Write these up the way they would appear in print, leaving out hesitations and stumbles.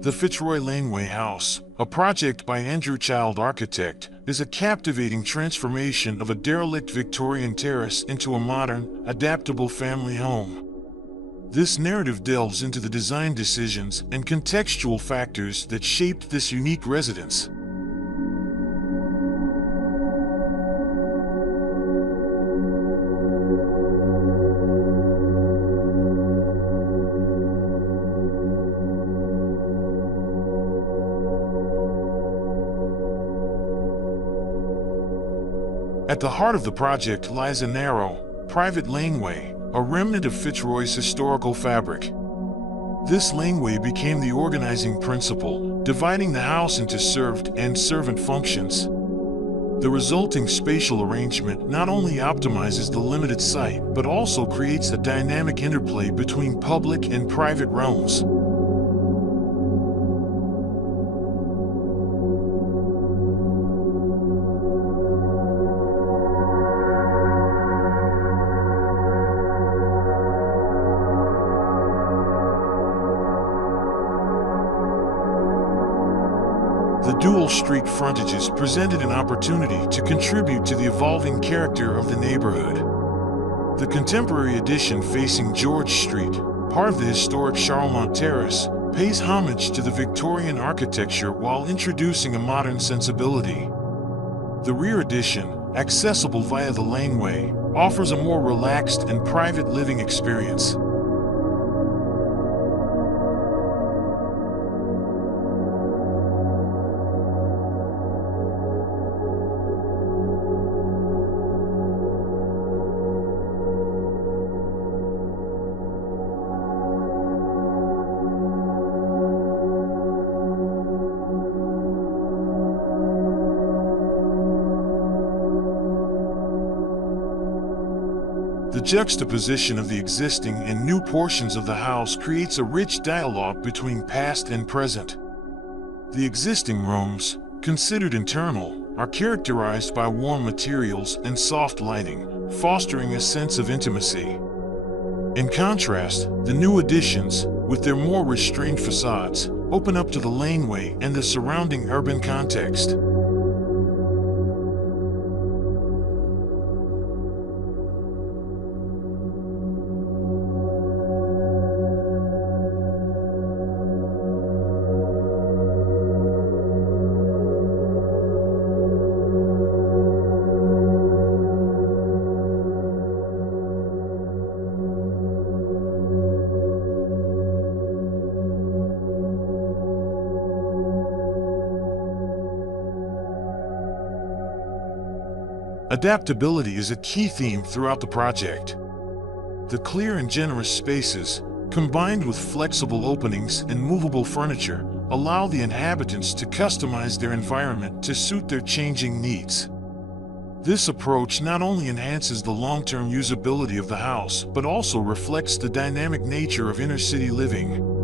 The Fitzroy Laneway House, a project by Andrew Child Architect, is a captivating transformation of a derelict Victorian terrace into a modern, adaptable family home. This narrative delves into the design decisions and contextual factors that shaped this unique residence. At the heart of the project lies a narrow, private laneway, a remnant of Fitzroy's historical fabric. This laneway became the organizing principle, dividing the house into served and servant functions. The resulting spatial arrangement not only optimizes the limited site, but also creates a dynamic interplay between public and private realms. The dual street frontages presented an opportunity to contribute to the evolving character of the neighborhood. The contemporary addition facing George Street, part of the historic Charlemont Terrace, pays homage to the Victorian architecture while introducing a modern sensibility. The rear addition, accessible via the laneway, offers a more relaxed and private living experience. The juxtaposition of the existing and new portions of the house creates a rich dialogue between past and present. The existing rooms, considered internal, are characterized by warm materials and soft lighting, fostering a sense of intimacy. In contrast, the new additions, with their more restrained facades, open up to the laneway and the surrounding urban context. Adaptability is a key theme throughout the project. The clear and generous spaces, combined with flexible openings and movable furniture, allow the inhabitants to customize their environment to suit their changing needs. This approach not only enhances the long-term usability of the house, but also reflects the dynamic nature of inner-city living.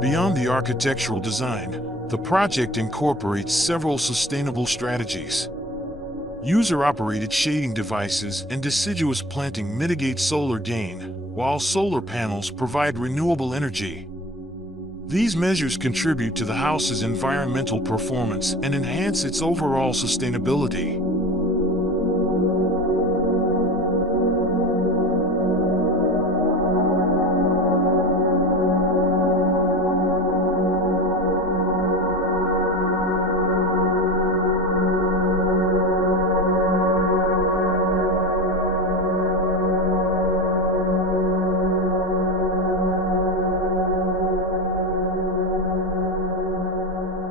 Beyond the architectural design, the project incorporates several sustainable strategies. User-operated shading devices and deciduous planting mitigate solar gain, while solar panels provide renewable energy. These measures contribute to the house's environmental performance and enhance its overall sustainability.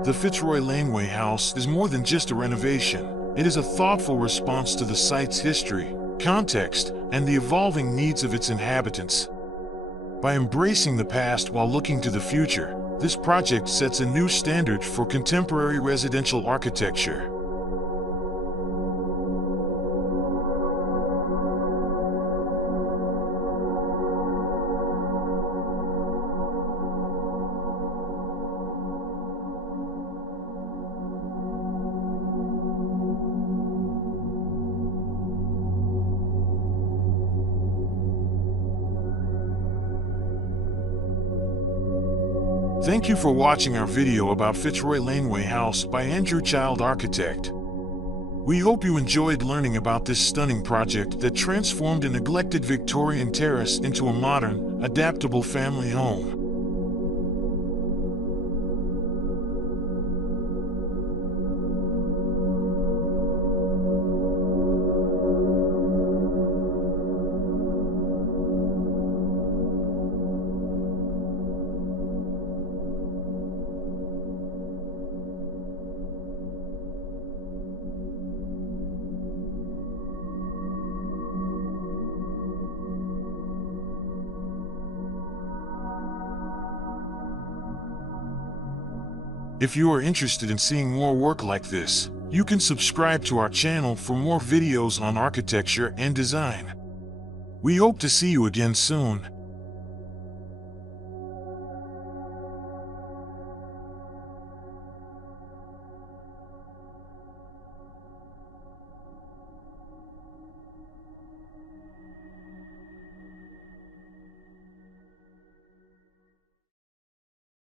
The Fitzroy Laneway House is more than just a renovation. It is a thoughtful response to the site's history, context, and the evolving needs of its inhabitants. By embracing the past while looking to the future, this project sets a new standard for contemporary residential architecture. Thank you for watching our video about Fitzroy Laneway House by Andrew Child Architect. We hope you enjoyed learning about this stunning project that transformed a neglected Victorian terrace into a modern, adaptable family home. If you are interested in seeing more work like this, you can subscribe to our channel for more videos on architecture and design. We hope to see you again soon.